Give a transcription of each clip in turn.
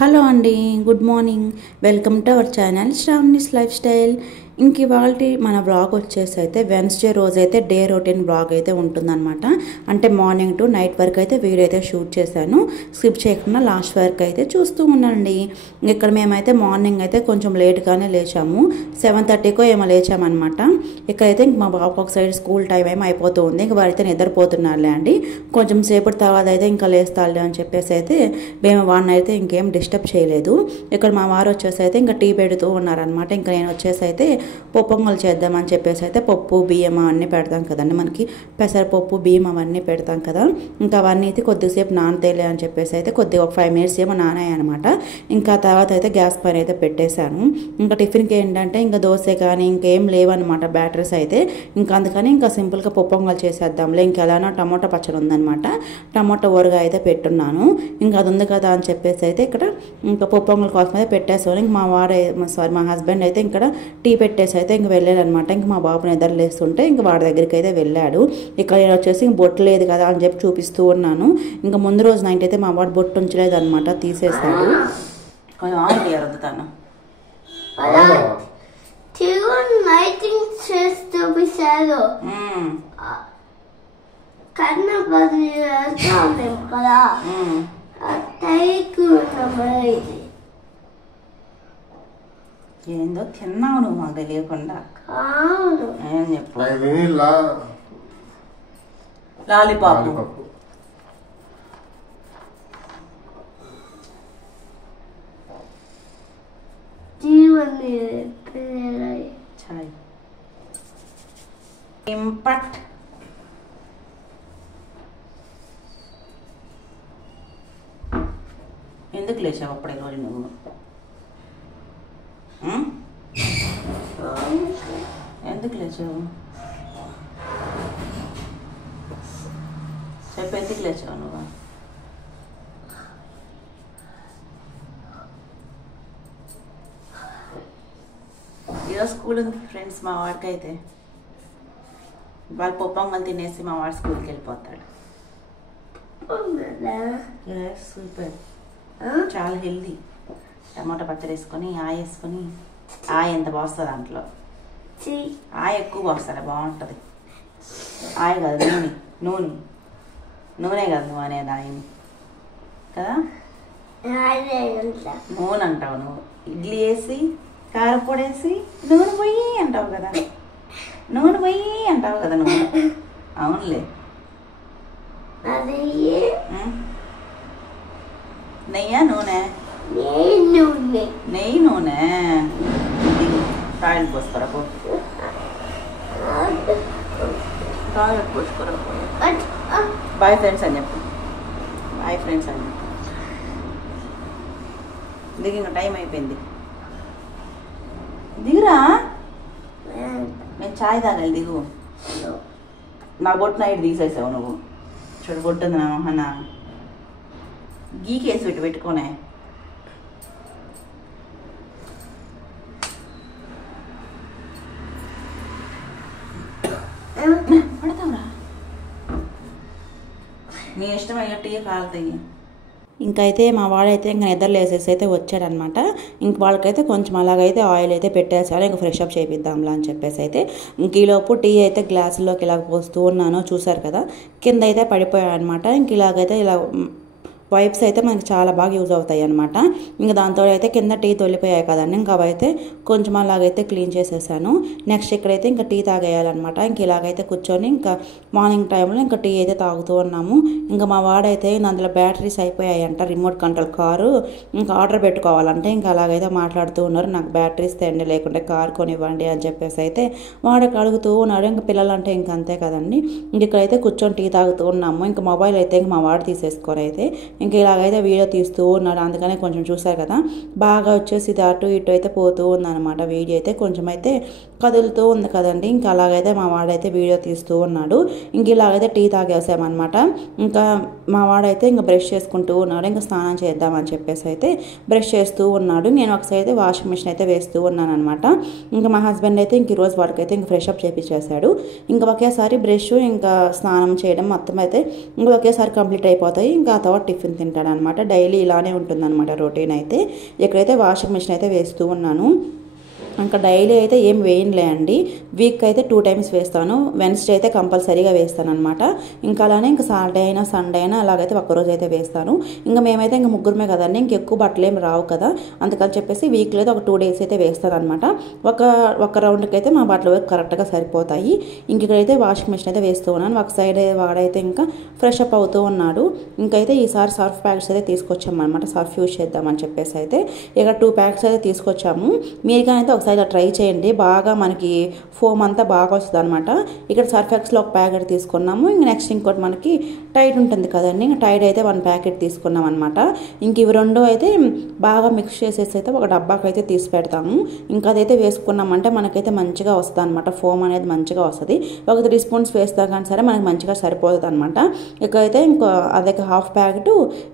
Hello అండి, good morning. Welcome to our channel Sravani's life style. ఇంక ఇవాళ మన బ్లాగ్ వచ్చేసి అయితే వెన్స్డే రోజు అయితే డే రొటీన్ బ్లాగ్ అయితే ఉంటుందన్నమాట. అంటే మార్నింగ్ టు నైట్ వరకు అయితే వీడియో అయితే షూట్ చేశాను. స్కిప్ చేయకుండా లాస్ట్ వరకు అయితే చూస్తూ ఉండండి. ఇక్కడ మేమైతే మార్నింగ్ అయితే కొంచెం లేట్గానే లేచాము. 7:30కో ఏమో లేచామన్నమాట. ఇక్కడైతే ఇంక మా బాబు ఒక సైడ్ స్కూల్ టైం ఏమో అయిపోతూ ఉంది. ఇంక వారైతే నిద్రపోతున్నారులే అండి. కొంచెం సేపటి తర్వాత అయితే ఇంకా లేస్తాలే అని చెప్పేసి అయితే మేము వాడిని అయితే ఇంకేం డిస్టర్బ్ చేయలేదు. ఇక్కడ మా వారు వచ్చేసి అయితే ఇంకా టీ పెడుతూ ఉన్నారనమాట. ఇంకా నేను వచ్చేసి అయితే పొంగల్ చేద్దామని చెప్పేసి అయితే పప్పు బియ్యం అవన్నీ పెడతాం కదండి, మనకి పెసరపప్పు బియ్యం అవన్నీ పెడతాం కదా. ఇంకా అవన్నీ అయితే కొద్దిసేపు నానతేలే అని చెప్పేసి అయితే కొద్దిగా ఒక 5 minutes ఏమో నానాయి అనమాట. ఇంకా తర్వాత అయితే గ్యాస్ పైన అయితే పెట్టేశాను. ఇంకా టిఫిన్కి ఏంటంటే ఇంకా దోశ కానీ ఇంకేం లేవన్నమాట బ్యాటరీస్ అయితే. ఇంకా అందుకని ఇంకా సింపుల్గా పొంగల్ చేసేద్దాంలే. ఇంకా ఎలానో టమాటా పచ్చడి ఉందనమాట, టమాటా ఊరగా అయితే పెట్టున్నాను. ఇంకా అది ఉంది కదా అని చెప్పేసి అయితే ఇక్కడ ఇంకా పొంగల్ కోసం అయితే పెట్టేసాను. ఇంక మా హస్బెండ్ అయితే ఇక్కడ టీ పెట్టేసి అయితే ఇంక వెళ్ళాడనమాట. ఇంక మా బాబు నిద్ర లేస్తుంటే ఇంక వాడి దగ్గరికి అయితే వెళ్ళాడు. ఇక్కడ నేను వచ్చేసి ఇంక బొట్టు లేదు కదా అని చెప్పి చూపిస్తూ ఉన్నాను. ఇంకా ముందు రోజు నైట్ అయితే మా వాడు బొట్టు ఉంచలేదు అనమాట, తీసేస్తాడు. కొంచెం ఆన్ తీయరుతాను ఏందో తిన్నావు నువ్వు మాకు తెలియకుండా. ఏం చెప్పు, లాలీపాప్ చాయ్ ఇంపట్. ఎందుకు లేచావు అప్పుడే రోజు నువ్వు? ఎందుకు లేచావు చెప్పు, ఎందుకు లేచావు నువ్వు? ఈరోజు స్కూల్ ఉంది ఫ్రెండ్స్ మా వాడికి అయితే. వాళ్ళు పొంగల్ తినేసి మా వాడు స్కూల్కి వెళ్ళిపోతాడు. సూపర్, చాలా హెల్దీ. టమాటా పచ్చడి వేసుకొని వేసుకొని ఎంత పోస్తుంది దాంట్లో, ఎక్కువ పోస్తారా బాగుంటుంది. కాదు నూనె కదా నువ్వు అనేది ఆయన్ని కదా, నూనె అంటావు నువ్వు. ఇడ్లీ వేసి కారపొడి వేసి నూనె పొయ్యి అంటావు కదా, నూనె పొయ్యి అంటావు కదా నువ్వు. అవునులే, నెయ్యా నూనె? నెయ్యి నూనె. కాయలు పోసుకోరా పో, కాయలు పోసుకోరా. బాయ్ ఫ్రెండ్స్ అని చెప్పు, బాయ్ ఫ్రెండ్స్ అని చెప్పు. దిగు, ఇంకా టైం అయిపోయింది. దిగురా, నేను చాయ్ తాగాలి. దిగు. నా బొట్టు నైట్ తీసేసావు నువ్వు. చూడు బొట్టు ఉంది నా మొహన, గీకేసి పెట్టుకోనే. పడతావురా, నీ ఇష్టమైనట్టు కాలుతాయి. ఇంకైతే మా వాడైతే ఇంకా నిద్ర లేసేసి అయితే వచ్చాడనమాట. ఇంక వాళ్ళకైతే కొంచెం అలాగైతే ఆయిల్ అయితే పెట్టేసారు. ఇంకా ఫ్రెష్ అప్ చేపిద్దాంలా అని చెప్పేసి అయితే ఇంక ఈలోపు టీ అయితే గ్లాసుల్లోకి ఇలాగ పోస్తూ ఉన్నాను. చూసారు కదా, కింద అయితే పడిపోయాడు అనమాట. ఇంక ఇలాగైతే ఇలా వైప్స్ అయితే మనకి చాలా బాగా యూజ్ అవుతాయి అనమాట. ఇంకా దాంతో అయితే కింద టీ తొలిపోయాయి కదండి, ఇంకా అవైతే కొంచెం అలాగైతే క్లీన్ చేసేసాను. నెక్స్ట్ ఇక్కడైతే ఇంకా టీ తాగేయాలన్నమాట. ఇంక ఇలాగైతే కూర్చొని ఇంకా మార్నింగ్ టైంలో ఇంకా టీ అయితే తాగుతూ ఉన్నాము. ఇంకా మా వాడైతే అందులో బ్యాటరీస్ అయిపోయాయంట, రిమోట్ కంట్రోల్ కారు ఇంకా ఆర్డర్ పెట్టుకోవాలంటే ఇంకా అలాగైతే మాట్లాడుతూ ఉన్నారు. నాకు బ్యాటరీస్ తెండి, లేకుంటే కారు కొనివ్వండి అని చెప్పేసి అయితే వాడికి అడుగుతూ ఉన్నాడు. ఇంకా పిల్లలంటే ఇంక అంతే కదండి. ఇంక ఇక్కడైతే కూర్చొని టీ తాగుతూ ఉన్నాము. ఇంకా మొబైల్ అయితే ఇంక మా వాడు తీసేసుకోరు అయితే ఇంక ఇలాగైతే వీడియో తీస్తూ ఉన్నాడు. అందుకనే కొంచెం చూసారు కదా, బాగా వచ్చేసి ఇది అటు ఇటు అయితే పోతూ ఉందన్నమాట. వీడియో అయితే కొంచెం అయితే కదులుతూ ఉంది కదండి. ఇంకా అలాగైతే మా వాడైతే వీడియో తీస్తూ ఉన్నాడు. ఇంక ఇలాగైతే టీ తాగేసామన్నమాట. ఇంకా మా వాడైతే ఇంకా బ్రష్ చేసుకుంటూ ఉన్నాడు. ఇంకా స్నానం చేద్దామని చెప్పేసి అయితే బ్రష్ చేస్తూ ఉన్నాడు. నేను ఒకసారి అయితే వాషింగ్ మిషన్ అయితే వేస్తూ ఉన్నాను అనమాట. ఇంకా మా హస్బెండ్ అయితే ఇంక ఈరోజు వాడికైతే ఇంక ఫ్రెష్ అప్ చేపించేశాడు. ఇంకా ఒకేసారి బ్రష్ ఇంకా స్నానం చేయడం మొత్తం అయితే ఇంకా ఒకేసారి కంప్లీట్ అయిపోతాయి. ఇంకా ఆ తర్వాత టిఫిన్ టిఫిన్ తింటాడనమాట. డైలీ ఇలానే ఉంటుందన్నమాట రొటీన్ అయితే. ఇక్కడైతే వాషింగ్ మిషన్ అయితే వేస్తూ ఉన్నాను. ఇంకా డైలీ అయితే ఏం వేయనులే అండి, వీక్ అయితే 2 టైమ్స్ వేస్తాను. వెన్స్డే అయితే కంపల్సరీగా వేస్తాను అనమాట. ఇంకా అలానే ఇంకా సాటర్డే అయినా సండే అయినా అలాగైతే ఒక్కరోజు అయితే వేస్తాను. ఇంకా మేమైతే ఇంకా ముగ్గురమే కదండి, ఇంకెక్కువ బట్టలు ఏం రావు కదా, అందుకని చెప్పేసి వీక్లో అయితే ఒక 2 డేస్ అయితే వేస్తాను అనమాట. ఒక రౌండ్కి అయితే మా బట్టలు కరెక్ట్గా సరిపోతాయి. ఇంక ఇక్కడైతే వాషింగ్ మిషన్ అయితే వేస్తూ ఉన్నాను. ఒక సైడ్ వాడైతే ఇంకా ఫ్రెష్ అప్ అవుతూ ఉన్నాడు. ఇంకైతే ఈసారి సర్ఫ్ ప్యాకెట్స్ అయితే తీసుకొచ్చాము అనమాట, సర్ఫ్ యూజ్ చేద్దామని చెప్పేసి అయితే ఇక్కడ 2 ప్యాకెట్స్ అయితే తీసుకొచ్చాము. మీరు కానీ అయితే ఒకసారి ఇలా ట్రై చేయండి, బాగా మనకి ఫోమ్ అంతా బాగా వస్తుంది అనమాట. ఇక్కడ సర్ఫ్ ఎక్స్లో ఒక ప్యాకెట్ తీసుకున్నాము. ఇంక నెక్స్ట్ ఇంకోటి మనకి టైడ్ ఉంటుంది కదండి, ఇంకా టైడ్ అయితే 1 ప్యాకెట్ తీసుకున్నాం అనమాట. ఇంక ఇవి రెండు అయితే బాగా మిక్స్ చేసేసి అయితే ఒక డబ్బాకి అయితే తీసి పెడతాము. ఇంకా అదైతే వేసుకున్నామంటే మనకైతే మంచిగా వస్తుంది అనమాట, ఫోమ్ అనేది మంచిగా వస్తుంది. ఒక 3 స్పూన్స్ వేస్తా కానీ సరే మనకి మంచిగా సరిపోతుంది అనమాట. ఇక్కడైతే ఇంకో అదొక హాఫ్ ప్యాకెట్,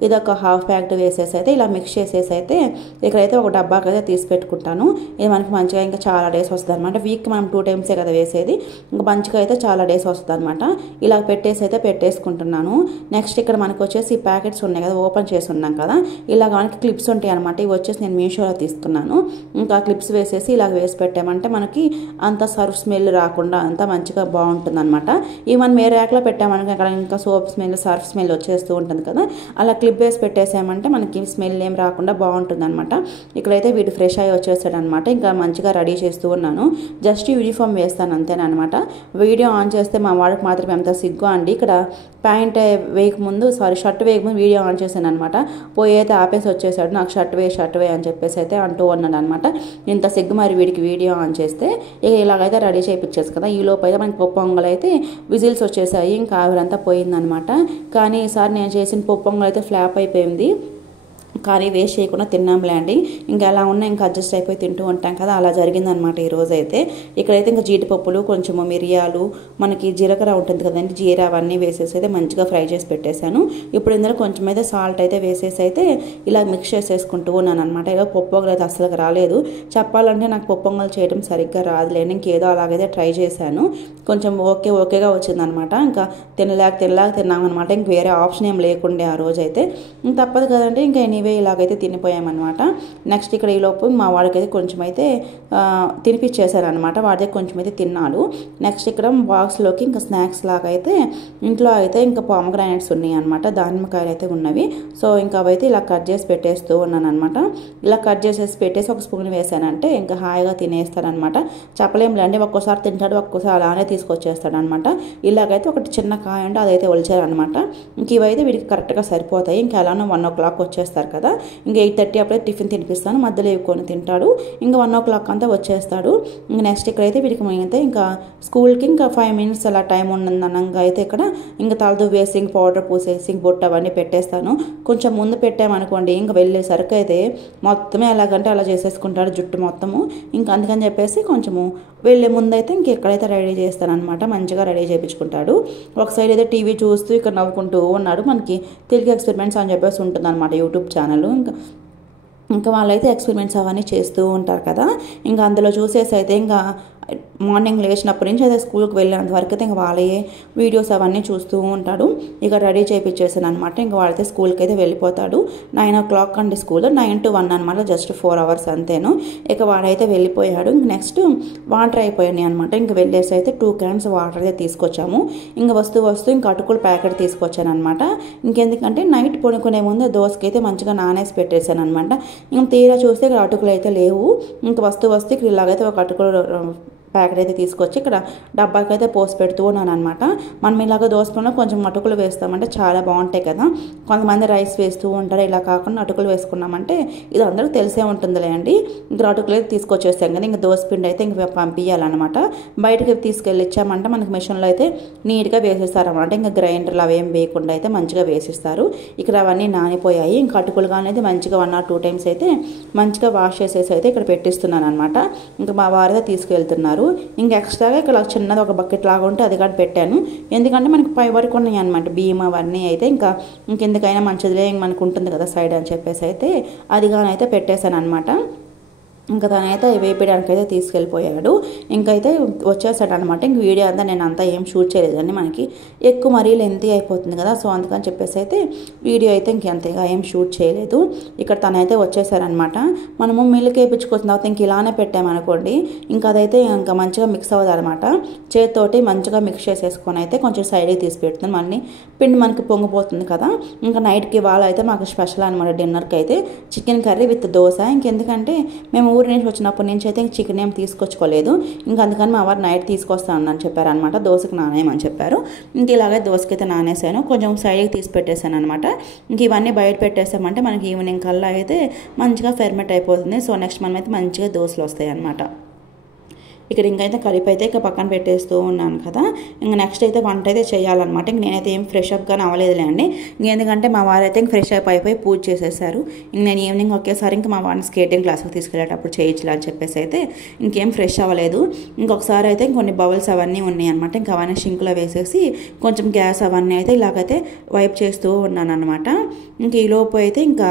ఇదొక హాఫ్ ప్యాకెట్ వేసేసి అయితే ఇలా మిక్స్ చేసేసి అయితే ఇక్కడైతే ఒక డబ్బాకి అయితే తీసి పెట్టుకుంటాను. ఇది మనకి మంచిగా ఇంకా చాలా డేస్ వస్తుంది అనమాట. వీక్ మనం 2 టైమ్సే కదా వేసేది, ఇంకా మంచిగా అయితే చాలా డేస్ వస్తుంది అనమాట. ఇలా పెట్టేసి అయితే పెట్టేసుకుంటున్నాను. నెక్స్ట్ ఇక్కడ మనకు వచ్చేసి ఈ ప్యాకెట్స్ ఉన్నాయి కదా, ఓపెన్ చేసి ఉన్నాం కదా, ఇలాగ మనకి క్లిప్స్ ఉంటాయి అనమాట. ఇవి వచ్చేసి నేను మీషోలో తీసుకున్నాను. ఇంకా క్లిప్స్ వేసేసి ఇలాగ వేసి పెట్టామంటే మనకి అంత సర్ఫ్ స్మెల్ రాకుండా అంత మంచిగా బాగుంటుంది అనమాట. ఇవి మనం ఏ ర్యాక్లో పెట్టామనుకో అక్కడ ఇంకా సోప్ స్మెల్ సర్ఫ్ స్మెల్ వచ్చేస్తూ ఉంటుంది కదా, అలా క్లిప్ వేసి పెట్టేసామంటే మనకి స్మెల్ ఏం రాకుండా బాగుంటుంది అనమాట. ఇక్కడైతే వీడు ఫ్రెష్ అయ్యి వచ్చేసాడు అనమాట. ఇంకా మంచిగా రెడీ చేస్తూ ఉన్నాను. జస్ట్ యూనిఫామ్ వేస్తాను అంతేనమాట. వీడియో ఆన్ చేస్తే మా వాడికి మాత్రం ఎంత సిగ్గు అండి. ఇక్కడ ప్యాంట్ వేయకముందు షర్ట్ వేయకముందు వీడియో ఆన్ చేశాను అనమాట. పోయి అయితే ఆపేసి వచ్చేసాడు, నాకు షర్ట్ వే అని చెప్పేసి అయితే అంటూ ఉన్నాడు అనమాట. ఇంత సిగ్గు మరి వీడికి వీడియో ఆన్ చేస్తే. ఇక ఇలాగైతే రెడీ చేయించేసి కదా, ఈ లోపు అయితే మనకి పప్పు పొంగల్ అయితే విజిల్స్ వచ్చేసాయి, ఇంకా ఆవిరంతా పోయిందనమాట. కానీ ఈసారి నేను చేసిన పప్పు పొంగల్ అయితే ఫ్లాప్ అయిపోయింది. కర్రీ వేస్ట్ చేయకుండా తిన్నాంలే అండి, ఇంకా అలా ఉన్నా ఇంకా అడ్జస్ట్ అయిపోయి తింటూ ఉంటాం కదా, అలా జరిగిందనమాట ఈరోజు అయితే. ఇక్కడైతే ఇంకా జీడిపప్పులు కొంచెము మిరియాలు మనకి జీలకర్ర ఉంటుంది కదండి, జీరా అవన్నీ వేసేసి అయితే మంచిగా ఫ్రై చేసి పెట్టేశాను. ఇప్పుడు ఇందులో కొంచెం అయితే సాల్ట్ అయితే వేసేసి అయితే ఇలా మిక్స్ చేసేసుకుంటూ ఉన్నాను అనమాట. ఇక పప్పు పొంగల్ అయితే అసలు రాలేదు, చెప్పాలంటే నాకు పప్పు పొంగల్ చేయడం సరిగ్గా రాదులేండి. ఇంకేదో అలాగైతే ట్రై చేశాను, కొంచెం ఓకేగా వచ్చిందనమాట. ఇంకా తిన్నామన్నమాట. ఇంక వేరే ఆప్షన్ ఏం లేకుండే ఆ రోజు అయితే. ఇంక తప్పదు కదండి, ఇంకా ఎనీవే ఇలాగైతే తినిపోయామన్నమాట. నెక్స్ట్ ఇక్కడ ఈలోపు మా వాడికైతే కొంచెం అయితే తినిపించేశారనమాట, వాడితే కొంచెం అయితే తిన్నాడు. నెక్స్ట్ ఇక్కడ బాక్స్లోకి ఇంకా స్నాక్స్ లాగా అయితే ఇంట్లో అయితే ఇంకా పామగ్రానైట్స్ ఉన్నాయి అనమాట, దానిమ్మకాయలు అయితే ఉన్నవి. సో ఇంకా అవైతే ఇలా కట్ చేసి పెట్టేస్తూ ఉన్నాను అనమాట. ఇలా కట్ చేసేసి పెట్టేసి ఒక స్పూన్ వేసానంటే ఇంకా హాయిగా తినేస్తారనమాట. చెప్పలేంలేండి, ఒక్కోసారి తింటాడు, ఒక్కోసారి అలానే తీసుకొచ్చేస్తాడు అనమాట. ఇలాగైతే ఒకటి చిన్న కాయ ఉంటే అదైతే ఒలిచారనమాట. ఇంక ఇవైతే వీడికి కరెక్ట్గా సరిపోతాయి. ఇంకా అలానే 1 o'clock వచ్చేస్తారు కదా, ఇంకా 8:30 అప్పుడే టిఫిన్ తినిపిస్తాను, మధ్యలో ఇవ్వుకొని తింటాడు. ఇంకా 1 o'clock అంతా వచ్చేస్తాడు. ఇంకా నెక్స్ట్ ఇక్కడైతే వీడికి అయితే ఇంకా స్కూల్కి ఇంకా 5 minutes అలా టైం ఉన్నందునంగా అయితే ఇక్కడ ఇంకా తలదు వేసి ఇంక పౌడర్ పూసేసి ఇంక బొట్టు అవన్నీ పెట్టేస్తాను. కొంచెం ముందు పెట్టామనుకోండి ఇంకా వెళ్ళేసరికి అయితే మొత్తమే ఎలాగంటే అలా చేసేసుకుంటాడు జుట్టు మొత్తము. ఇంకా అందుకని చెప్పేసి కొంచెము వెళ్ళే ముందు అయితే ఇంక ఎక్కడైతే రెడీ చేస్తాను అనమాట, మంచిగా రెడీ చేయించుకుంటాడు. ఒక సైడ్ అయితే టీవీ చూస్తూ ఇక్కడ నవ్వుకుంటూ ఉన్నాడు. మనకి తెలుగు ఎక్స్పెరిమెంట్స్ అని చెప్పేసి ఉంటుంది అనమాట యూట్యూబ్ ఛానల్. ఇంకా వాళ్ళైతే ఎక్స్పెరిమెంట్స్ అవన్నీ చేస్తూ ఉంటారు కదా, ఇంకా అందులో చూసేసి అయితే ఇంకా మార్నింగ్ లేచినప్పటి నుంచి అయితే స్కూల్కి వెళ్ళేంత వరకు అయితే ఇంకా వాళ్ళే వీడియోస్ అవన్నీ చూస్తూ ఉంటాడు. ఇక రెడీ చేయించేసాను అనమాట. ఇంకా వాడైతే స్కూల్కి అయితే వెళ్ళిపోతాడు. 9 o'clock అండి స్కూల్, 9 to 1 అనమాట, జస్ట్ 4 hours అంతేను. ఇక వాడైతే వెళ్ళిపోయాడు. ఇంక నెక్స్ట్ వాటర్ అయిపోయాయి అనమాట. ఇంక వెళ్ళేసి అయితే 2 cans వాటర్ అయితే తీసుకొచ్చాము. ఇంకా వస్తూ ఇంకా అటుకుల ప్యాకెట్ తీసుకొచ్చాను అనమాట. ఇంకెందుకంటే నైట్ పడుకునే ముందు దోసకి అయితే మంచిగా నానేసి పెట్టేశాను అనమాట. ఇంక తీరా చూస్తే ఇక్కడ అటుకులు అయితే లేవు. ఇంక వస్తూ ఇక్కడ ఇలాగైతే ఒక అటుకులు ప్యాకెట్ అయితే తీసుకొచ్చి ఇక్కడ డబ్బాకి అయితే పోసి పెడుతూ ఉన్నాను అనమాట. మనం ఇలాగ దోసపైన కొంచెం అటుకులు వేస్తామంటే చాలా బాగుంటాయి కదా, కొంతమంది రైస్ వేస్తూ ఉంటారు, ఇలా కాకుండా అటుకులు వేసుకున్నామంటే ఇది అందరికీ తెలిసే ఉంటుందిలే అండి. ఇంకా అటుకులు అయితే తీసుకొచ్చేస్తాం కదా, ఇంకా దోసపిండి అయితే ఇంక పంపించాలన్నమాట. బయటకి తీసుకెళ్ళి ఇచ్చామంటే మనకి మిషన్లో అయితే నీట్గా వేసేస్తారనమాట. ఇంకా గ్రైండర్లు అవేం వేయకుండా అయితే మంచిగా వేసిస్తారు. ఇక్కడ అవన్నీ నానిపోయాయి. ఇంకా అటుకులుగా అనేది మంచిగా 1 or 2 times అయితే మంచిగా వాష్ చేసేసి అయితే ఇక్కడ పెట్టిస్తున్నాను అనమాట. ఇంకా మా వారైతే తీసుకెళ్తున్నారు. ఇంకా ఎక్స్ట్రాగా ఇక్కడ చిన్నది ఒక బకెట్ లాగా ఉంటే అది కూడా పెట్టాను, ఎందుకంటే మనకి పై వరకు ఉన్నాయి అనమాట బియ్యం అవన్నీ అయితే. ఇంకా ఇంకెందుకైనా మంచిదిలే మనకు ఉంటుంది కదా సైడ్ అని చెప్పేసి అయితే అది కానీ అయితే పెట్టేశాను అనమాట. ఇంకా తనైతే వేపేయడానికి అయితే తీసుకెళ్ళిపోయాడు. ఇంకైతే వచ్చేసాడు అనమాట. ఇంక వీడియో అంతా నేను అంతా ఏం షూట్ చేయలేదండి, మనకి ఎక్కువ మరీ లెంతీ అయిపోతుంది కదా, సో అందుకని చెప్పేసి అయితే వీడియో అయితే ఇంకెంతగా ఏం షూట్ చేయలేదు. ఇక్కడ తనైతే వచ్చేసారనమాట. మనము మిల్క్ వేయించుకొచ్చిన తర్వాత ఇంక ఇలానే పెట్టామనుకోండి, ఇంకా అదైతే ఇంకా మంచిగా మిక్స్ అవ్వదు అనమాట. చేతితోటి మంచిగా మిక్స్ చేసేసుకొని అయితే కొంచెం సైడ్కి తీసి పెడుతుంది. మళ్ళీ పిండి మనకి పొంగిపోతుంది కదా. ఇంకా నైట్కి ఇవాళ అయితే మాకు స్పెషల్ అనమాట. డిన్నర్కి అయితే చికెన్ కర్రీ విత్ దోశ. ఇంకెందుకంటే మేము ఊరి నుంచి వచ్చినప్పటి నుంచి అయితే చికెన్ ఏం తీసుకొచ్చుకోలేదు. ఇంకా అందుకని మా వారు నైట్ తీసుకొస్తానని చెప్పారనమాట. దోశకి నానేయమని చెప్పారు. ఇంక ఇలాగే దోశకైతే నానేసాను, కొంచెం సైడ్కి తీసి పెట్టేశాను అనమాట. ఇంక ఇవన్నీ బయట పెట్టేసామంటే మనకి ఈవినింగ్ కల్లా అయితే మంచిగా ఫెర్మెంట్ అయిపోతుంది. సో నెక్స్ట్ మనం అయితే మంచిగా దోశలు వస్తాయి అనమాట. ఇక్కడ ఇంకైతే కలిపి అయితే ఇక పక్కన పెట్టేస్తూ ఉన్నాను కదా. ఇంక నెక్స్ట్ అయితే వంట అయితే చేయాలన్నమాట. ఇంక నేనైతే ఏం ఫ్రెష్ అప్గా అవ్వలేదులే అండి. ఎందుకంటే మా వారు అయితే ఇంక ఫ్రెష్ అప్ అయిపోయి పూజ చేసేసారు. ఇంక నేను ఈవినింగ్ ఒకేసారి ఇంకా మా వారిని స్కేటింగ్ క్లాస్కి తీసుకెళ్ళేటప్పుడు చేయించాలి అని చెప్పేసి అయితే ఇంకేం ఫ్రెష్ అవ్వలేదు. ఇంకొకసారి అయితే ఇంకొన్ని బౌల్స్ అవన్నీ ఉన్నాయి అనమాట. ఇంకా అవన్నీ షింక్లో వేసేసి కొంచెం గ్యాస్ అవన్నీ అయితే ఇలాగైతే వైప్ చేస్తూ ఉన్నాను అనమాట. ఇంక ఈలోపు అయితే ఇంకా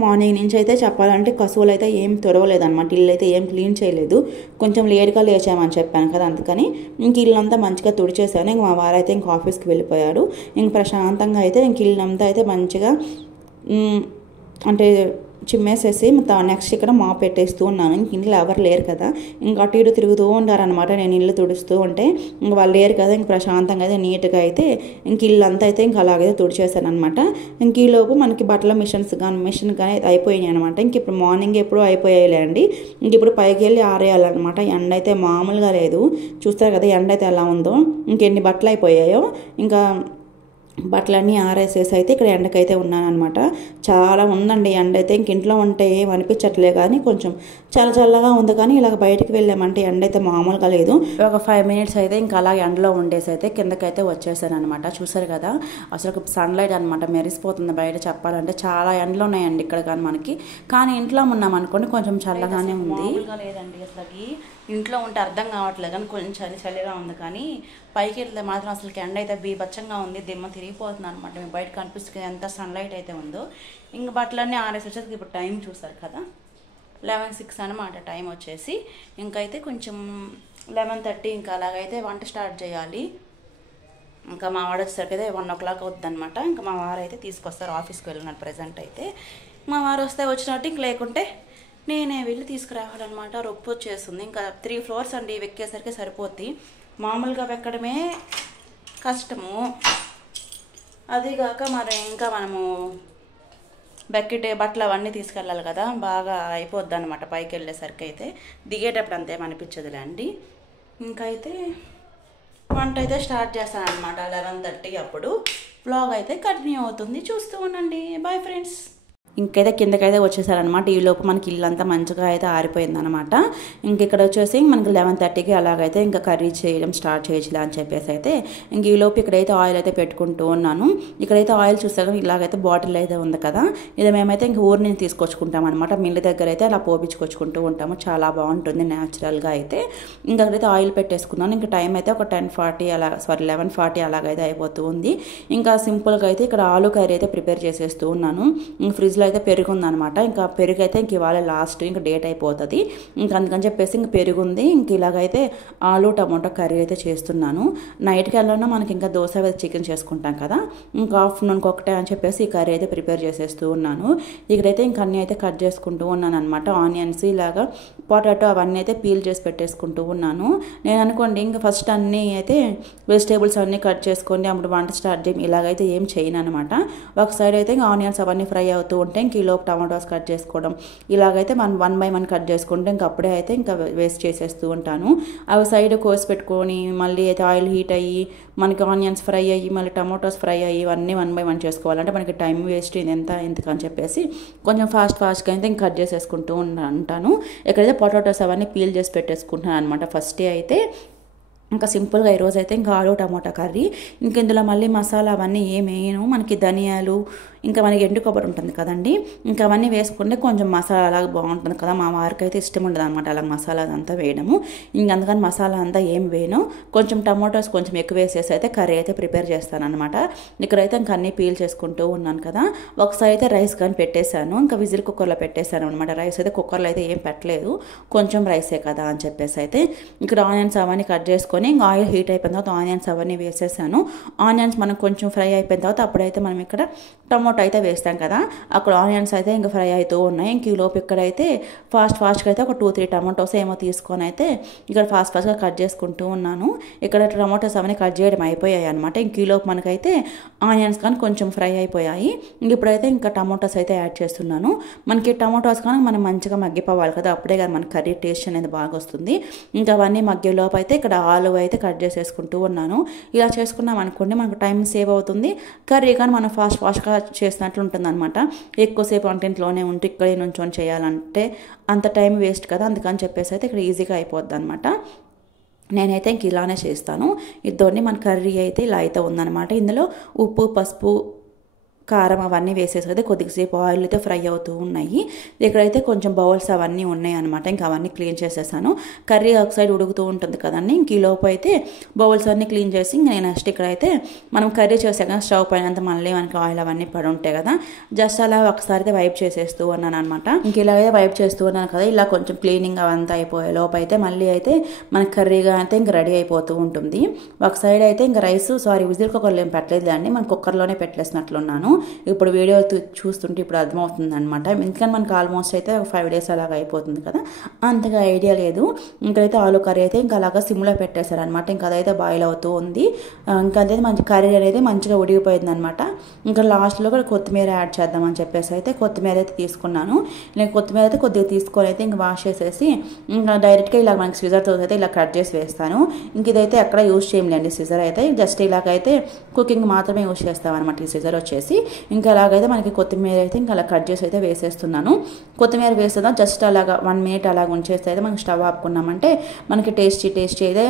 మార్నింగ్ నుంచి అయితే చెప్పాలంటే కసువులు అయితే ఏం తొడవలేదు అనమాట. ఇల్లు అయితే ఏం క్లీన్ చేయలేదు, కొంచెం లేట్గా లేచామని చెప్పాను కదా, అందుకని ఇంక ఇల్లంతా మంచిగా తుడిచేసాను. ఇంక మా వారైతే ఇంక ఆఫీస్కి వెళ్ళిపోయాడు. ఇంక ప్రశాంతంగా అయితే ఇంక ఇల్లంతా అయితే మంచిగా అంటే చిమ్మేసేసి నెక్స్ట్ ఇక్కడ మాప్ పెట్టేస్తూ ఉన్నాను. ఇంక ఇంట్లో ఎవరు లేరు కదా, ఇంక అటు ఇటు తిరుగుతూ ఉంటారనమాట. నేను ఇల్లు తుడుస్తూ ఉంటే ఇంక వాళ్ళు లేరు కదా, ఇంక ప్రశాంతంగా అయితే నీట్గా అయితే ఇంక ఇల్లు అంతా అయితే ఇంక అలాగైతే తుడిచేసాను అనమాట. ఇంక ఈలోపు మనకి బట్టల మిషన్ కానీ అయిపోయినాయి అనమాట. ఇంక ఇప్పుడు మార్నింగ్ ఎప్పుడు అయిపోయాయిలే అండి. ఇంక ఇప్పుడు పైకి వెళ్ళి ఆరేయాలన్నమాట. ఎండ అయితే మామూలుగా లేదు, చూస్తారు కదా ఎండ అయితే ఎలా ఉందో. ఇంకెన్ని బట్టలు అయిపోయాయో. ఇంకా బట్టలన్నీ ఆరేసేసి అయితే ఇక్కడ ఎండకైతే ఉన్నాను అనమాట. చాలా ఉందండి ఎండ అయితే. ఇంక ఇంట్లో ఉంటే ఏం అనిపించట్లే, కానీ కొంచెం చల్లగా ఉంది. కానీ ఇలాగ బయటకు వెళ్ళామంటే ఎండ అయితే మామూలుగా లేదు. ఒక 5 minutes అయితే ఇంకా అలా ఎండలో ఉండేసి అయితే కిందకైతే వచ్చేసాను అనమాట. చూసారు కదా అసలు సన్లైట్ అనమాట మెరిసిపోతుంది బయట. చెప్పాలంటే చాలా ఎండలు ఉన్నాయండి ఇక్కడ కానీ మనకి. కానీ ఇంట్లో ఉన్నాం అనుకోండి కొంచెం చల్లగానే ఉంది. లేదండి అసలుకి ఇంట్లో ఉంటే అర్థం కావట్లేదు, కానీ కొంచెం చలిగా ఉంది. కానీ పైకి వెళ్తే మాత్రం అసలు ఎండ అయితే బీభత్సంగా ఉంది, దిమ్మ తిరిగిపోతుంది అనమాట. మేము బయట కనిపిస్తుంది ఎంత సన్లైట్ అయితే ఉందో. ఇంక బట్టలన్నీ ఆరేసి వచ్చేసి ఇప్పుడు టైం చూసారు కదా 11:06 అనమాట టైం వచ్చేసి. ఇంకైతే కొంచెం 11:30 ఇంకా అలాగైతే వంట స్టార్ట్ చేయాలి. ఇంకా మా వాడు వచ్చేసరికి అయితే 1 o'clock అవుతుంది అనమాట. ఇంకా మా వారు అయితే తీసుకొస్తారు, ఆఫీస్కి వెళ్ళినారు ప్రజెంట్ అయితే. మా వారు వస్తే వచ్చినట్టు ఇంక లేకుంటే నేనే వెళ్ళి తీసుకురావాలన్నమాట. రొప్పు వచ్చేస్తుంది. ఇంకా 3 floors అండి, వెక్కేసరికి సరిపోద్ది. మామూలుగా వెక్కడమే కష్టము, అదిగాక మరి ఇంకా మనము బకెట్ బట్టలు అవన్నీ తీసుకెళ్ళాలి కదా, బాగా అయిపోద్ది అనమాట పైకి వెళ్ళేసరికి అయితే. దిగేటప్పుడు అంతేమనిపించదులే అండి. ఇంకైతే వంట అయితే స్టార్ట్ చేస్తాను అనమాట 11:30 అప్పుడు. వ్లాగ్ అయితే కంటిన్యూ అవుతుంది, చూస్తూ ఉండండి. Bye friends. ఇంకైతే కిందకైతే వచ్చేసారనమాట. ఈలోపు మనకి ఇల్లంతా మంచిగా అయితే ఆరిపోయింది అనమాట. ఇంక ఇక్కడ వచ్చేసి మనకి 11:30కి అలాగైతే ఇంకా కర్రీ చేయడం స్టార్ట్ చేయొచ్చులే అని చెప్పేసి అయితే ఇంక ఈలోపు ఇక్కడైతే ఆయిల్ అయితే పెట్టుకుంటూ ఉన్నాను. ఇక్కడైతే ఆయిల్ చూసాక ఇలాగైతే బాటిల్ అయితే ఉంది కదా, ఇది మేమైతే ఇంక ఊరి నుంచి తీసుకొచ్చుకుంటాం అనమాట. మిల్లు దగ్గర అయితే అలా పోపించుకొచ్చుకుంటూ ఉంటాము, చాలా బాగుంటుంది న్యాచురల్గా అయితే. ఇంకా అక్కడైతే ఆయిల్ పెట్టేసుకున్నాను. ఇంకా టైం అయితే ఒక 11:40 అలాగైతే అయిపోతూ ఉంది. ఇంకా సింపుల్గా అయితే ఇక్కడ ఆలు కర్రీ అయితే ప్రిపేర్ చేసేస్తూ ఉన్నాను. ఇంక ఫ్రిడ్జ్లో అయితే పెరుగు ఉందనమాట. ఇంకా పెరుగు అయితే ఇంక ఇవాళ లాస్ట్, ఇంకా డేట్ అయిపోతుంది. ఇంకా అందుకని చెప్పేసి ఇంక పెరుగు ఉంది. ఇంక ఇలాగైతే ఆలు టమాటో కర్రీ అయితే చేస్తున్నాను. నైట్కి వెళ్ళినా మనకి ఇంకా దోశ వేసి చికెన్ చేసుకుంటాం కదా, ఇంకా ఆఫ్టర్నూన్కి ఒకటే అని చెప్పేసి ఈ కర్రీ అయితే ప్రిపేర్ చేసేస్తూ ఉన్నాను. ఇక్కడైతే ఇంక అన్నీ అయితే కట్ చేసుకుంటూ ఉన్నాను అనమాట. ఆనియన్స్ ఇలాగా పొటాటో అవన్నీ అయితే పీల్ చేసి పెట్టేసుకుంటూ ఉన్నాను. నేను అనుకోండి ఇంకా ఫస్ట్ అన్నీ అయితే వెజిటేబుల్స్ అన్నీ కట్ చేసుకొని అప్పుడు వంట స్టార్ట్ చేయం, ఇలాగైతే ఏం చేయను అనమాట. ఒక సైడ్ అయితే ఇంకా ఆనియన్స్ అవన్నీ ఫ్రై అవుతూ ఉంటే ఇంక ఈలోపు టమాటోస్ కట్ చేసుకోవడం, ఇలాగైతే మనం 1 by 1 కట్ చేసుకుంటే ఇంక అప్పుడే అయితే ఇంకా వేస్ట్ చేసేస్తూ ఉంటాను. అవి సైడ్ కోసి పెట్టుకొని మళ్ళీ అయితే ఆయిల్ హీట్ అయ్యి మనకి ఆనియన్స్ ఫ్రై అయ్యి మళ్ళీ టమాటోస్ ఫ్రై అయ్యి ఇవన్నీ 1 by 1 చేసుకోవాలంటే మనకి టైం వేస్ట్ ఎందుకని చెప్పేసి కొంచెం ఫాస్ట్గా అయితే ఇంక కట్ చేసేసుకుంటూ ఉంటాను. ఎక్కడైతే పొటాటోస్ అవన్నీ పీల్ చేసి పెట్టేసుకుంటున్నాను అనమాట ఫస్ట్ అయితే. ఇంకా సింపుల్గా ఈరోజు అయితే ఇంకా ఆలు టమాటా కర్రీ. ఇంక ఇందులో మళ్ళీ మసాలా అవన్నీ ఏమేయను, మనకి ధనియాలు ఇంకా మనకి ఎండు కొబ్బరి ఉంటుంది కదండి, ఇంకా అవన్నీ వేసుకుంటే కొంచెం మసాలా అలాగా బాగుంటుంది కదా. మా వారికి అయితే ఇష్టం ఉండదు అనమాట అలా మసాలా అదంతా వేయడము. ఇంక అందుకని మసాలా అంతా ఏం వేయను, కొంచెం టమోటాస్ కొంచెం ఎక్కువ వేసేసి అయితే కర్రీ అయితే ప్రిపేర్ చేస్తాను అనమాట. ఇక్కడైతే ఇంకా అన్నీ పీల్ చేసుకుంటూ ఉన్నాను కదా. ఒకసారి అయితే రైస్ కానీ పెట్టేశాను, ఇంకా విజిల్ కుక్కర్లో పెట్టేశాను అనమాట. రైస్ అయితే కుక్కర్లో అయితే ఏం పెట్టలేదు, కొంచెం రైసే కదా అని చెప్పేసి అయితే ఇక్కడ ఆనియన్స్ అవన్నీ కట్ చేసుకొని ఇంకా ఆయిల్ హీట్ అయిపోయిన తర్వాత ఆనియన్స్ అవన్నీ వేసేసాను. ఆనియన్స్ మనం కొంచెం ఫ్రై అయిపోయిన తర్వాత అప్పుడైతే మనం ఇక్కడ టమోటో అయితే వేస్తాం కదా, అక్కడ ఆనియన్స్ అయితే ఇంకా ఫ్రై అవుతూ ఉన్నాయి. ఇంక ఈ లోపు ఇక్కడైతే ఫాస్ట్గా అయితే ఒక 2-3 టమాటోస్ ఏమో తీసుకొని అయితే ఇక్కడ ఫాస్ట్గా కట్ చేసుకుంటూ ఉన్నాను. ఇక్కడ టమాటోస్ అవన్నీ కట్ చేయడం అయిపోయాయి అనమాట. ఇంక ఈ లోపు మనకైతే ఆనియన్స్ కానీ కొంచెం ఫ్రై అయిపోయాయి. ఇప్పుడైతే ఇంకా టమాటోస్ అయితే యాడ్ చేస్తున్నాను. మనకి టమాటోస్ కానీ మనం మంచిగా మగ్గిపోవాలి కదా, అప్పుడే కానీ మన కర్రీ టేస్ట్ అనేది బాగా వస్తుంది. ఇంకా అవన్నీ మగ్గే లోపు అయితే ఇక్కడ ఆలు అయితే కట్ చేసేసుకుంటూ ఉన్నాను. ఇలా చేసుకున్నాం అనుకోండి మనకు టైం సేవ్ అవుతుంది, కర్రీ కానీ మనం ఫాస్ట్గా చేసినట్లు ఉంటుంది అనమాట. ఎక్కువసేపు వంటింట్లోనే ఉంటే ఇక్కడే నుంచొని చేయాలంటే అంత టైం వేస్ట్ కదా, అందుకని చెప్పేసి అయితే ఇక్కడ ఈజీగా అయిపోద్ది అనమాట. నేనైతే ఇంక ఇలానే చేస్తాను. ఇద్దరిని మన కర్రీ అయితే ఇలా అయితే ఉందన్నమాట. ఇందులో ఉప్పు, పసుపు, కారం అవన్నీ వేసేసి అయితే కొద్దిసేపు ఆయిల్ అయితే ఫ్రై అవుతూ ఉన్నాయి. ఇక్కడైతే కొంచెం బౌల్స్ అవన్నీ ఉన్నాయి అనమాట. ఇంకా అవన్నీ క్లీన్ చేసేసాను. కర్రీ ఒక సైడ్ ఉడుకుతూ ఉంటుంది కదండి, ఇంక ఈ లోపు అయితే బౌల్స్ అన్నీ క్లీన్ చేసి ఇంక నేను నెక్స్ట్ ఇక్కడైతే మనం కర్రీ చేసాక స్టవ్ పైన అంతా మళ్ళీ మనకి ఆయిల్ అవన్నీ పడి ఉంటాయి కదా, జస్ట్ అలా ఒకసారి అయితే వైప్ చేసేస్తూ ఉన్నాను అనమాట. ఇంక ఇలాగే వైప్ చేస్తూ ఉన్నాను కదా, ఇలా కొంచెం క్లీనింగ్ అవంతా అయిపోయే లోపు అయితే మళ్ళీ అయితే మన కర్రీగా అయితే ఇంక రెడీ అయిపోతూ ఉంటుంది. ఒక సైడ్ అయితే ఇంకా రైస్ విజిల్ కుక్కర్లో ఏం పెట్టలేదు అండి, మన కుక్కర్లోనే పెట్టేసినట్లున్నాను. ఇప్పుడు వీడియో చూస్తుంటే ఇప్పుడు అర్థమవుతుంది అనమాట. ఎందుకని మనకు ఆల్మోస్ట్ అయితే 5 days అలాగా అయిపోతుంది కదా, అంతగా ఐడియా లేదు. ఇంకైతే ఆలు కర్రీ అయితే ఇంకా అలాగా సిమ్లో పెట్టేశారనమాట. ఇంకా అదైతే బాయిల్ అవుతూ ఉంది. ఇంకా అదే మంచి కర్రీ అనేది మంచిగా ఉడిగిపోయింది అనమాట. ఇంకా లాస్ట్లో కూడా కొత్తిమీర యాడ్ చేద్దామని చెప్పేసి అయితే కొత్తిమీర అయితే తీసుకున్నాను. నేను కొత్తిమీర అయితే కొద్దిగా తీసుకొని అయితే ఇంకా వాష్ చేసేసి ఇంకా డైరెక్ట్గా ఇలా మనకి సిజర్తో అయితే ఇలా కట్ చేసి వేస్తాను. ఇంక ఇదైతే ఎక్కడ యూజ్ చేయలేండి సిజర్ అయితే, జస్ట్ ఇలాగైతే కుకింగ్ మాత్రమే యూజ్ చేస్తాం అనమాట ఈ సిజర్ వచ్చేసి. ఇంకా అలాగైతే మనకి కొత్తిమీర అయితే ఇంకా అలా కట్ చేసి అయితే వేసేస్తున్నాను. కొత్తిమీర వేస్తుందా జస్ట్ అలాగా 1 minute అలాగ ఉంచేస్తే అయితే మనకి స్టవ్ ఆపుకున్నామంటే మనకి టేస్టీ అయితే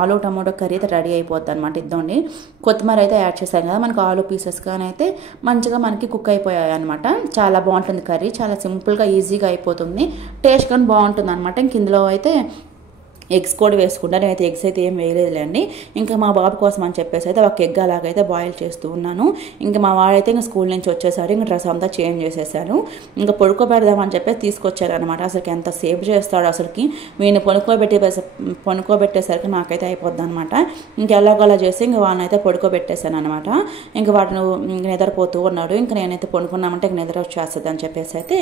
ఆలు టమోటో కర్రీ అయితే రెడీ అయిపోద్ది అనమాట. ఇద్దండి కొత్తిమీర అయితే యాడ్ చేశాం కదా, మనకి ఆలు పీసెస్ కానీ అయితే మంచిగా మనకి కుక్ అయిపోయాయి అనమాట. చాలా బాగుంటుంది కర్రీ, చాలా సింపుల్గా ఈజీగా అయిపోతుంది, టేస్ట్ కానీ బాగుంటుంది అనమాట. ఇంక ఇందులో అయితే ఎగ్స్ కూడా వేసుకుంటాను. నేనైతే ఎగ్స్ అయితే ఏం వేయలేదులేండి. ఇంకా మా బాబు కోసం అని చెప్పేసి అయితే ఒక ఎగ్ అలాగైతే బాయిల్ చేస్తూ ఉన్నాను. ఇంకా మా వాడైతే ఇంకా స్కూల్ నుంచి వచ్చేసరికి ఇంకా డ్రెస్ అంతా చేంజ్ చేసేసాను. ఇంకా పడుకోబెడదామని చెప్పేసి తీసుకొచ్చారనమాట. అసలుకి ఎంత సేపు చేస్తాడు అసలుకి, వీడిని పడుకోబెట్టేసరికి నాకైతే అయిపోద్ది అనమాట. ఇంకా ఎలాగోలా చేసి ఇంకా వాళ్ళని అయితే పడుకోబెట్టేశాను అనమాట. ఇంకా వాటిని నిద్రపోతూ ఉన్నాడు. ఇంకా నేనైతే పడుకున్నామంటే ఇంక నిద్ర వచ్చేస్తుంది అని చెప్పేసి అయితే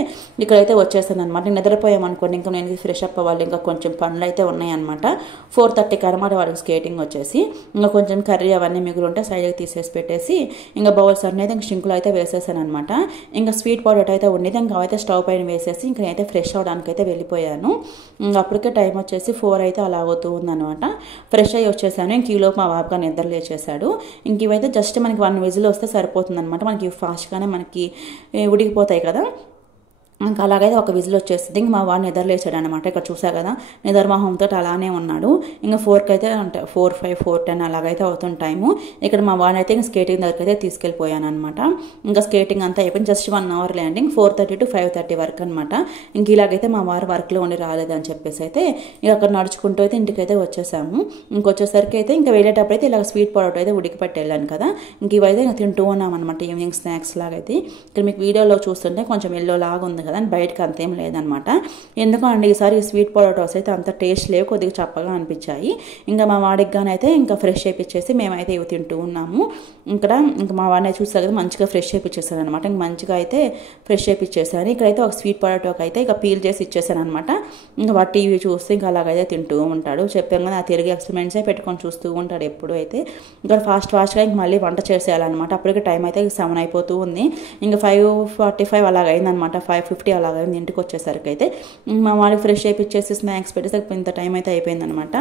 ఇక్కడైతే వచ్చేస్తాను అనమాట. నిద్రపోయామనుకోండి ఇంకా నేను ఫ్రెష్ అప్ అవ్వాలి, ఇంకా కొంచెం పనులు అయితే ఉన్నాయి అనమాట. 4:30కి అనమాట వాడికి స్కేటింగ్ వచ్చేసి. ఇంకా కొంచెం కర్రీ అవన్నీ మిగులుంటే సైడ్కి తీసేసి పెట్టేసి ఇంకా బౌల్స్ అనేది ఇంకా షింకులో అయితే వేసేసాను అనమాట. ఇంకా స్వీట్ పౌడర్ అయితే ఉండేది, ఇంకా అయితే స్టవ్ పైన వేసేసి ఇంకా నేనైతే ఫ్రెష్ అవడానికి అయితే వెళ్ళిపోయాను. ఇంకా అప్పటికే టైం వచ్చేసి 4 అయితే అలా అవుతూ ఉందనమాట. ఫ్రెష్ అయ్యి వచ్చేసాను. ఇంక ఈలోపు మా బాబుగా నిద్ర లేచేసాడు. ఇంక ఇవైతే జస్ట్ మనకి 1 విజిల్ వస్తే సరిపోతుంది అనమాట. మనకి ఫాస్ట్గానే మనకి ఉడికిపోతాయి కదా. ఇంకా అలాగైతే ఒక విజిల్ వచ్చేస్తుంది. ఇంక మా వాడు నిద్రలేసాడు అనమాట. ఇక్కడ చూసా కదా నిద్రమోహంతో అలానే ఉన్నాడు. ఇంకా 4కి అయితే అంటే 4:05, 4:10 అలాగైతే అవుతుంది టైము. ఇక్కడ మా వాడినైతే ఇంకా స్కేటింగ్ దగ్గరికి అయితే తీసుకెళ్ళిపోయాను అనమాట. ఇంకా స్కేటింగ్ అంతా అయిపోయింది, జస్ట్ 1 hour ల్యాండింగ్, 4:30 to 5:30 వరకు అనమాట. ఇంక ఇలాగైతే మా వారు వర్క్లో ఉండి రాలేదని చెప్పేసి అయితే ఇక అక్కడ నడుచుకుంటూ అయితే ఇంటికైతే వచ్చేసాము. ఇంకొచ్చేసరికి అయితే ఇంకా వెళ్ళేటప్పుడు అయితే ఇలా స్వీట్ పౌడర్ అయితే ఉడికిపెట్టి వెళ్ళాను కదా, ఇంక ఇవైతే ఇంకా తింటూ ఉన్నాం అనమాట ఈవినింగ్ స్నాక్స్ లాగైతే. ఇక్కడ మీకు వీడియోలో చూస్తుంటే కొంచెం ఎల్లో లాగా ఉంది కదా, బయటకు అంతేం లేదనమాట. ఎందుకంటే ఈసారి స్వీట్ పొటాటోస్ అయితే అంత టేస్ట్ లేవు, కొద్దిగా చప్పగా అనిపించాయి. ఇంకా మా వాడికి కానీ అయితే ఇంకా ఫ్రెష్ చేయించేసి మేమైతే ఇవి తింటూ ఉన్నాము. ఇక్కడ ఇంకా మా వాడిని చూస్తారు కదా మంచిగా ఫ్రెష్ చేయించేసాను అనమాట. ఇంక మంచిగా అయితే ఫ్రెష్ చేయించేసాను. ఇక్కడైతే ఒక స్వీట్ పొటాటోకి అయితే ఇక పీల్ చేసి ఇచ్చేసాను అనమాట. ఇంకా వాటి టీవీ చూస్తే ఇంకా అలాగైతే తింటూ ఉంటాడు. చెప్పాం కదా తిరిగి ఎక్స్పెరిమెంట్సే పెట్టుకొని చూస్తూ ఉంటాడు ఎప్పుడు అయితే. ఇంకా ఫాస్ట్గా ఇంక మళ్ళీ వంట చేసేయాలన్నమాట. అప్పటికి టైం అయితే 7 అయిపోతూ ఉంది. ఇంకా 5:45 అలాగ అయిందనమాట. 5:50 అలాగ ఇంటికి వచ్చేసరికి అయితే మా వాడికి ఫ్రెష్ చేయించేసి స్నాక్స్ పెట్టేసరికి ఇంత టైం అయితే అయిపోయిందనమాట.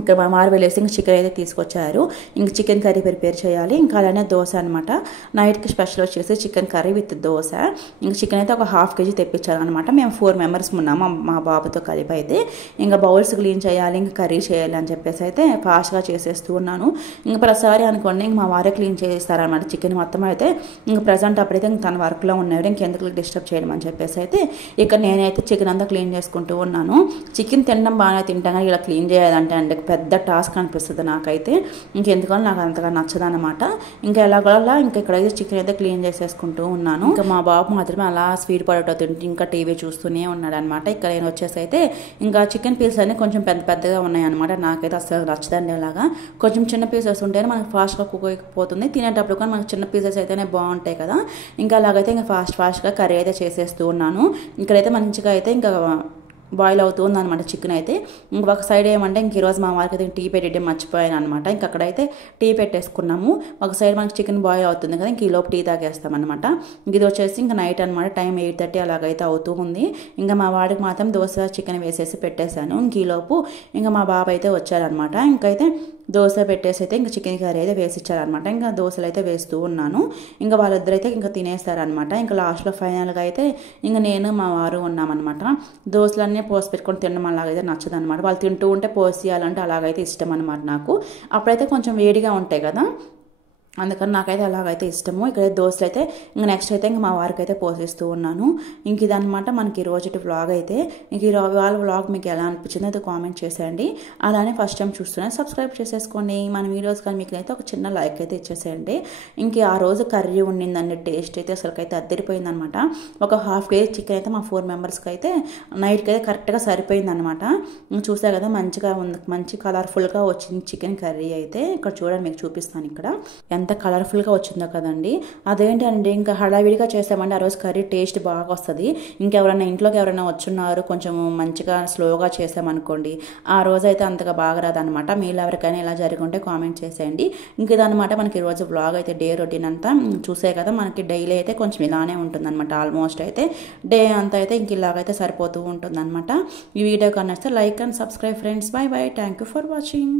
ఇంకా మా వారు వెళ్ళేసి ఇంక చికెన్ అయితే తీసుకొచ్చారు. ఇంక చికెన్ కర్రీ ప్రిపేర్ చేయాలి. ఇంకా అలానే దోశ అనమాట. నైట్కి స్పెషల్ వచ్చేసి చికెన్ కర్రీ విత్ దోశ. ఇంక చికెన్ అయితే ఒక 1/2 kg తెప్పించాలన్నమాట. మేము 4 members ఉన్నాము మా బాబుతో కలిపి అయితే. ఇంకా బౌల్స్ క్లీన్ చేయాలి, ఇంకా కర్రీ చేయాలి అని చెప్పేసి అయితే ఫాస్ట్గా చేసేస్తూ ఉన్నాను. ఇంక ప్రతిసారి అనుకోండి ఇంక మా వారే క్లీన్ చేస్తారనమాట చికెన్ మొత్తం అయితే. ఇంక ప్రజెంట్ అప్పుడైతే ఇంక తన వర్క్లో ఉన్నాడు, ఇంకెందుకు డిస్టర్బ్ చేయడం అని చెప్పేసి అయితే ఇక్కడ నేనైతే చికెన్ అంతా క్లీన్ చేసుకుంటూ ఉన్నాను. చికెన్ తినడం బాగానే తింటాను, ఇలా క్లీన్ చేయాలంటే అంటే పెద్ద టాస్క్ అనిపిస్తుంది నాకైతే. ఇంకెందుకని నాకు అంతగా నచ్చదనమాట. ఇంకా ఎలాగోలా ఇంకా ఇక్కడైతే చికెన్ అయితే క్లీన్ చేసేసుకుంటూ ఉన్నాను. ఇంకా మా బాబు మాత్రమే అలా స్వీట్ పొటాటో తింటూ ఇంకా టీవీ చూస్తూనే ఉన్నాడు అనమాట. ఇక్కడ నేను వచ్చేసి అయితే ఇంకా చికెన్ పీసెస్ అన్నీ కొంచెం పెద్దగా ఉన్నాయి అనమాట. నాకైతే అసలు నచ్చదండి. అలాగా కొంచెం చిన్న పీసెస్ ఉంటేనే మనకి ఫాస్ట్గా కుక్ అయిపోతుంది, తినేటప్పుడు కానీ మనకి చిన్న పీసెస్ అయితేనే బాగుంటాయి కదా. ఇంకా అలాగైతే ఇంకా ఫాస్ట్గా కర్రీ అయితే చేసేస్తూ ఉన్నాను. ఇక్కడైతే మంచిగా అయితే ఇంకా బాయిల్ అవుతుంది అనమాట చికెన్ అయితే. ఇంకొక సైడ్ ఏమంటే ఇంక ఈరోజు మా వారికి అయితే టీ పెట్టేయడం మర్చిపోయాను అనమాట. ఇంక అక్కడైతే టీ పెట్టేసుకున్నాము. ఒక సైడ్ మనకి చికెన్ బాయిల్ అవుతుంది కదా, ఇంక ఈలోపు టీ తాగేస్తాం అనమాట. ఇంక ఇది వచ్చేసి ఇంకా నైట్ అనమాట, టైం 8:30 అలాగైతే అవుతూ ఉంది. ఇంకా మా వాడికి మాత్రం దోశ చికెన్ వేసేసి పెట్టేశాను. ఇంక ఈలోపు ఇంకా మా బాబు అయితే వచ్చారనమాట. ఇంకైతే దోశ పెట్టేసి అయితే ఇంకా చికెన్ కర్రీ అయితే వేసి ఇచ్చారనమాట. ఇంకా దోశలు అయితే వేస్తూ ఉన్నాను. ఇంకా వాళ్ళిద్దరైతే ఇంకా తినేస్తారనమాట. ఇంకా లాస్ట్లో ఫైనల్గా అయితే ఇంకా నేను మా వారు ఉన్నామన్నమాట. దోశలన్నీ పోసి పెట్టుకొని తినడం అలాగైతే నచ్చదనమాట. వాళ్ళు తింటూ ఉంటే పోసేయాలంటే అలాగైతే ఇష్టం అనమాట నాకు. అప్పుడైతే కొంచెం వేడిగా ఉంటాయి కదా, అందుకని నాకైతే అలాగైతే ఇష్టము. ఇక్కడ దోశలు అయితే ఇంకా నెక్స్ట్ అయితే ఇంకా మా వారికి అయితే పోసేస్తూ ఉన్నాను. ఇంక ఇదనమాట మనకి ఈరోజు వ్లాగ్ అయితే. ఇంక వాళ్ళ వ్లాగ్ మీకు ఎలా అనిపించిందో అయితే కామెంట్ చేసేయండి. అలానే ఫస్ట్ టైం చూస్తున్నాను సబ్స్క్రైబ్ చేసేసుకోండి. మన వీడియోస్ కానీ మీకు అయితే ఒక చిన్న లైక్ అయితే ఇచ్చేసేయండి. ఇంక ఆ రోజు కర్రీ ఉండిందండి, టేస్ట్ అయితే అసలుకైతే అద్దరిపోయిందనమాట. ఒక 1/2 kg చికెన్ అయితే మా 4 members అయితే నైట్కి అయితే కరెక్ట్గా సరిపోయిందనమాట. చూసా కదా మంచిగా ఉంది, మంచి కలర్ఫుల్గా వచ్చింది చికెన్ కర్రీ అయితే. ఇక్కడ చూడండి మీకు చూపిస్తాను ఇక్కడ ఎంత కలర్ఫుల్గా వచ్చిందో కదండి. అదేంటండి ఇంకా హడావిడిగా చేసామంటే ఆ రోజు కర్రీ టేస్ట్ బాగా వస్తుంది. ఇంకెవరైనా ఇంట్లోకి ఎవరైనా వచ్చున్నారు కొంచెం మంచిగా స్లోగా చేసామనుకోండి ఆ రోజు అయితే అంతగా బాగా రాదనమాట. మీలో ఎవరికైనా ఇలా జరిగి ఉంటే కామెంట్ చేసేయండి. ఇంక ఇదనమాట మనకి ఈరోజు వ్లాగ్ అయితే. డే రొటీన్ అంతా చూసే కదా, మనకి డైలీ అయితే కొంచెం ఇలానే ఉంటుందన్నమాట. ఆల్మోస్ట్ అయితే డే అంతా అయితే ఇంక ఇలాగైతే సరిపోతూ ఉంటుందన్నమాట. ఈ వీడియో కన్నా like and subscribe friends. By by, thank you for watching.